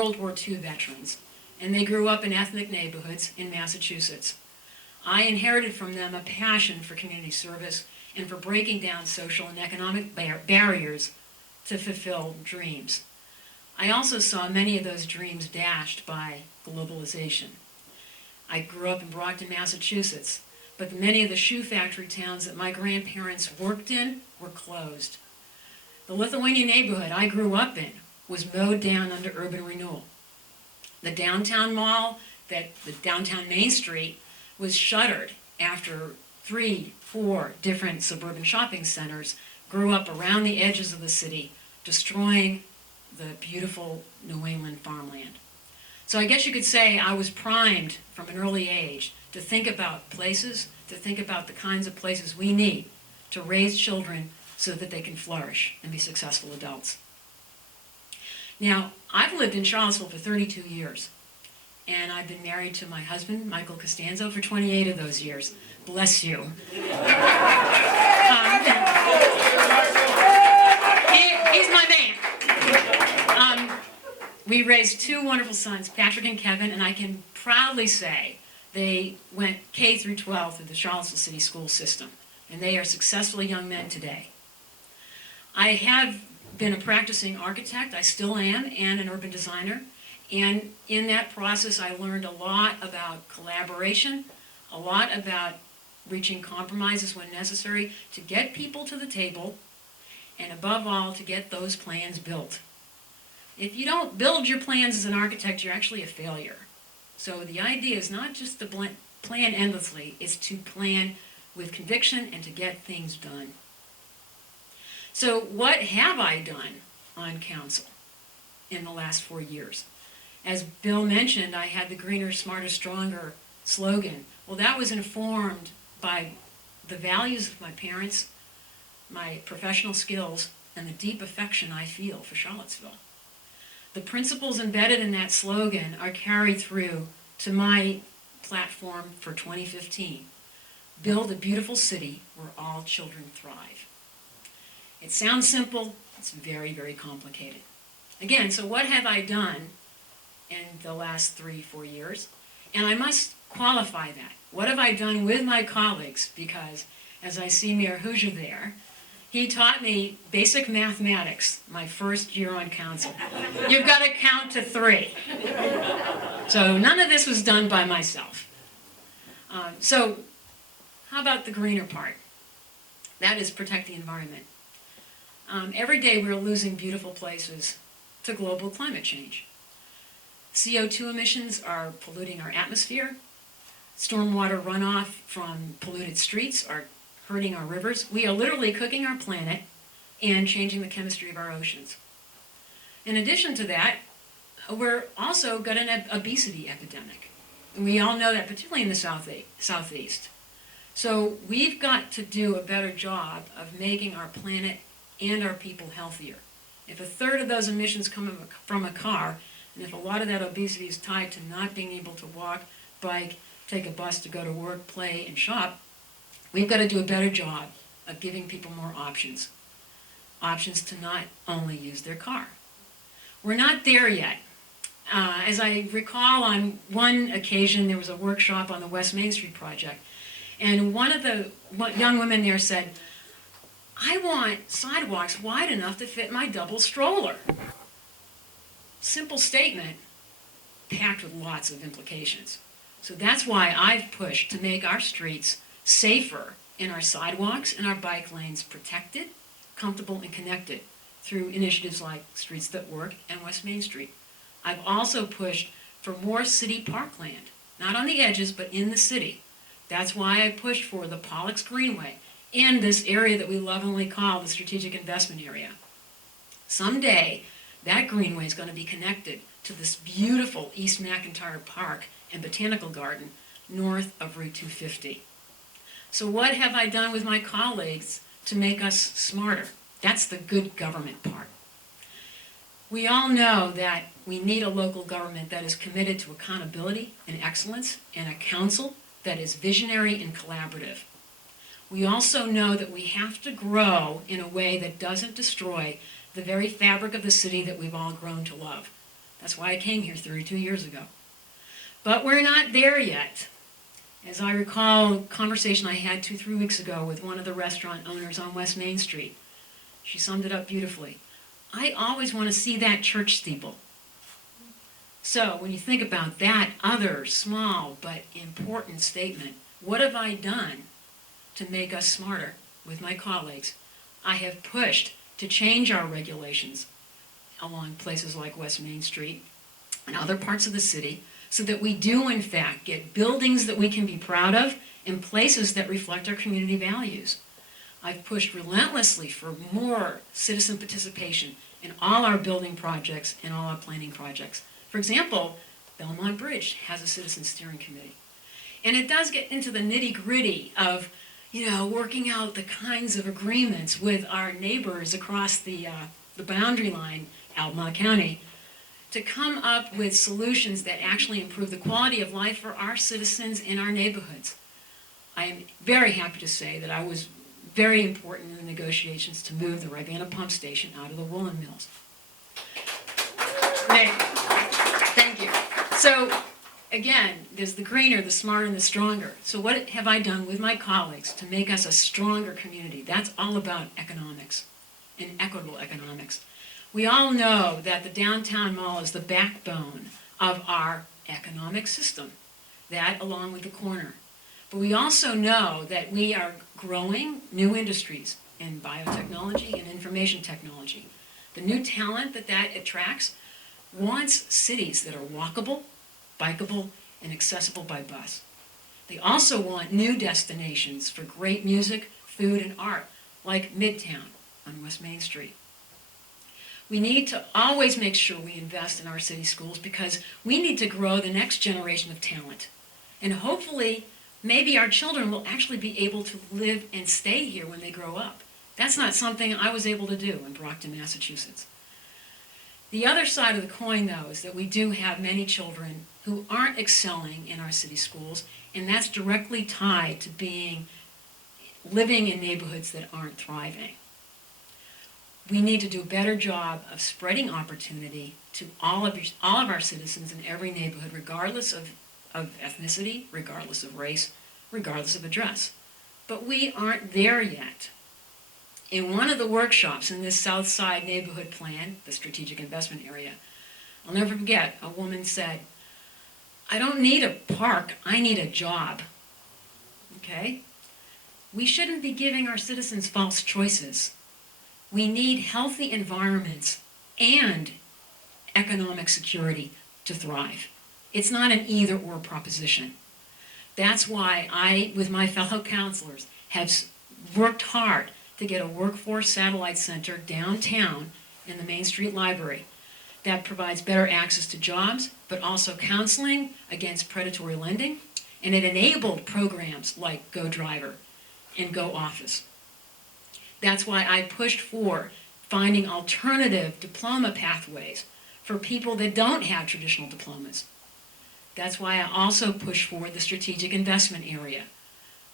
World War II veterans, and they grew up in ethnic neighborhoods in Massachusetts. I inherited from them a passion for community service and for breaking down social and economic barriers to fulfill dreams. I also saw many of those dreams dashed by globalization. I grew up in Brockton, Massachusetts, but many of the shoe factory towns that my grandparents worked in were closed. The Lithuanian neighborhood I grew up in was mowed down under urban renewal. The downtown mall, the downtown Main Street, was shuttered after 3, 4 different suburban shopping centers grew up around the edges of the city, destroying the beautiful New England farmland. So I guess you could say I was primed from an early age to think about places, to think about the kinds of places we need to raise children so that they can flourish and be successful adults. Now, I've lived in Charlottesville for 32 years, and I've been married to my husband, Michael Costanzo, for 28 of those years. Bless you. He's my man. We raised 2 wonderful sons, Patrick and Kevin, and I can proudly say they went K through 12 through the Charlottesville City School System, and they are successful young men today. I have been a practicing architect, I still am, and an urban designer, and in that process I learned a lot about collaboration, a lot about reaching compromises when necessary to get people to the table, and above all, to get those plans built. If you don't build your plans as an architect, you're actually a failure. So the idea is not just to plan endlessly, it's to plan with conviction and to get things done. So what have I done on council in the last 4 years? As Bill mentioned, I had the Greener, Smarter, Stronger slogan. Well, that was informed by the values of my parents, my professional skills, and the deep affection I feel for Charlottesville. The principles embedded in that slogan are carried through to my platform for 2015. Build a beautiful city where all children thrive. It sounds simple, it's very, very complicated. Again, so what have I done in the last 3-4 years? And I must qualify that. What have I done with my colleagues? Because as I see Mayor Hoosier there, he taught me basic mathematics my first year on council. You've got to count to 3. So none of this was done by myself. So how about the greener part? That is protect the environment. Every day we're losing beautiful places to global climate change. CO2 emissions are polluting our atmosphere. Stormwater runoff from polluted streets are hurting our rivers. We are literally cooking our planet and changing the chemistry of our oceans. In addition to that, we're also got an obesity epidemic. And we all know that, particularly in the southeast. So we've got to do a better job of making our planet and our people healthier. If 1/3 of those emissions come from a car, and if a lot of that obesity is tied to not being able to walk, bike, take a bus to go to work, play, and shop, we've got to do a better job of giving people more options. Options to not only use their car. We're not there yet. As I recall, on one occasion there was a workshop on the West Main Street project, and one of the young women there said, I want sidewalks wide enough to fit my double stroller. Simple statement, packed with lots of implications. So that's why I've pushed to make our streets safer and our sidewalks and our bike lanes protected, comfortable, and connected through initiatives like Streets That Work and West Main Street. I've also pushed for more city parkland, not on the edges, but in the city. That's why I pushed for the Pollux Greenway in this area that we lovingly call the Strategic Investment Area. Someday, that greenway is going to be connected to this beautiful East McIntyre Park and Botanical Garden north of Route 250. So what have I done with my colleagues to make us smarter? That's the good government part. We all know that we need a local government that is committed to accountability and excellence, and a council that is visionary and collaborative. We also know that we have to grow in a way that doesn't destroy the very fabric of the city that we've all grown to love. That's why I came here 32 years ago. But we're not there yet. As I recall a conversation I had 2-3 weeks ago with one of the restaurant owners on West Main Street. She summed it up beautifully. I always want to see that church steeple. So when you think about that other small but important statement, what have I done to make us smarter with my colleagues? I have pushed to change our regulations along places like West Main Street and other parts of the city so that we do in fact get buildings that we can be proud of and places that reflect our community values. I've pushed relentlessly for more citizen participation in all our building projects and all our planning projects. For example, Belmont Bridge has a citizen steering committee. And it does get into the nitty-gritty of, working out the kinds of agreements with our neighbors across the boundary line, Albemarle County, to come up with solutions that actually improve the quality of life for our citizens in our neighborhoods. I am very happy to say that I was very important in the negotiations to move the Rivanna pump station out of the woolen mills. Thank you. So, again, there's the greener, the smarter, and the stronger. So what have I done with my colleagues to make us a stronger community? That's all about economics and equitable economics. We all know that the downtown mall is the backbone of our economic system, that along with the corner. But we also know that we are growing new industries in biotechnology and information technology. The new talent that attracts wants cities that are walkable, bikeable, and accessible by bus. They also want new destinations for great music, food, and art, like Midtown on West Main Street. We need to always make sure we invest in our city schools because we need to grow the next generation of talent. And hopefully, maybe our children will actually be able to live and stay here when they grow up. That's not something I was able to do in Brockton, Massachusetts. The other side of the coin, though, is that we do have many children who aren't excelling in our city schools, and that's directly tied to living in neighborhoods that aren't thriving. We need to do a better job of spreading opportunity to all of our citizens in every neighborhood, regardless of ethnicity, regardless of race, regardless of address. But we aren't there yet. In one of the workshops in this South Side neighborhood plan, the strategic investment area, I'll never forget, a woman said, "I don't need a park, I need a job." Okay? We shouldn't be giving our citizens false choices. We need healthy environments and economic security to thrive. It's not an either-or proposition. That's why I, with my fellow counselors, have worked hard to get a workforce satellite center downtown in the Main Street Library that provides better access to jobs, but also counseling against predatory lending, and it enabled programs like Go Driver and Go Office. That's why I pushed for finding alternative diploma pathways for people that don't have traditional diplomas. That's why I also push for the strategic investment area.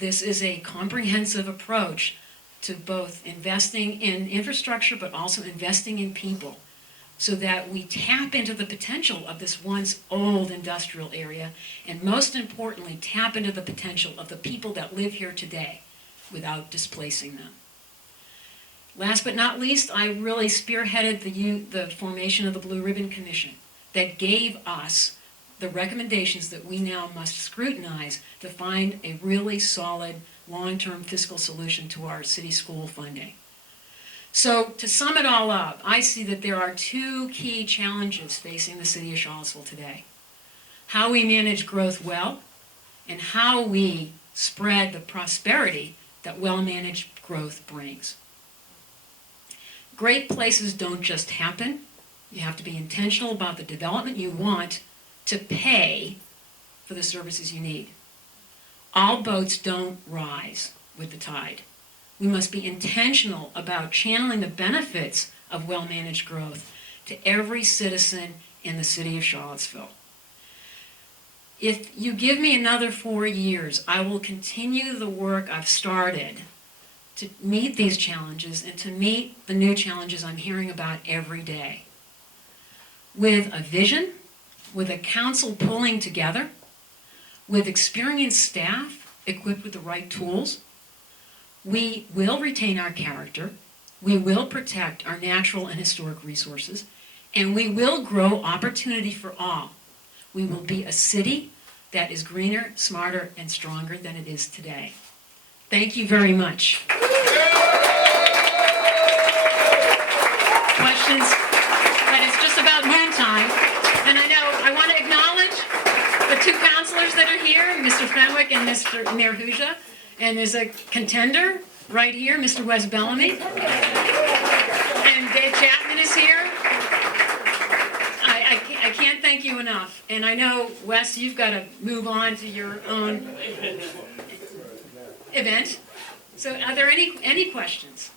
This is a comprehensive approach to both investing in infrastructure but also investing in people so that we tap into the potential of this once old industrial area and most importantly tap into the potential of the people that live here today without displacing them. Last but not least, I really spearheaded the formation of the Blue Ribbon Commission that gave us the recommendations that we now must scrutinize to find a really solid long-term fiscal solution to our city school funding. So to sum it all up, I see that there are two key challenges facing the city of Charlottesville today. How we manage growth well and how we spread the prosperity that well-managed growth brings. Great places don't just happen. You have to be intentional about the development you want to pay for the services you need. All boats don't rise with the tide. We must be intentional about channeling the benefits of well-managed growth to every citizen in the city of Charlottesville. If you give me another 4 years, I will continue the work I've started to meet these challenges and to meet the new challenges I'm hearing about every day. with a vision, with a council pulling together, with experienced staff equipped with the right tools, we will retain our character, we will protect our natural and historic resources, and we will grow opportunity for all. We will be a city that is greener, smarter, and stronger than it is today. Thank you very much. Questions? But it's just about noon time. And I want to acknowledge the two counselors that are here, Mr. Fenwick and Mr. Mirhuja. And there's a contender right here, Mr. Wes Bellamy. And Dave Chapman is here. I can't thank you enough. And I know, Wes, you've got to move on to your own event. So are there any questions?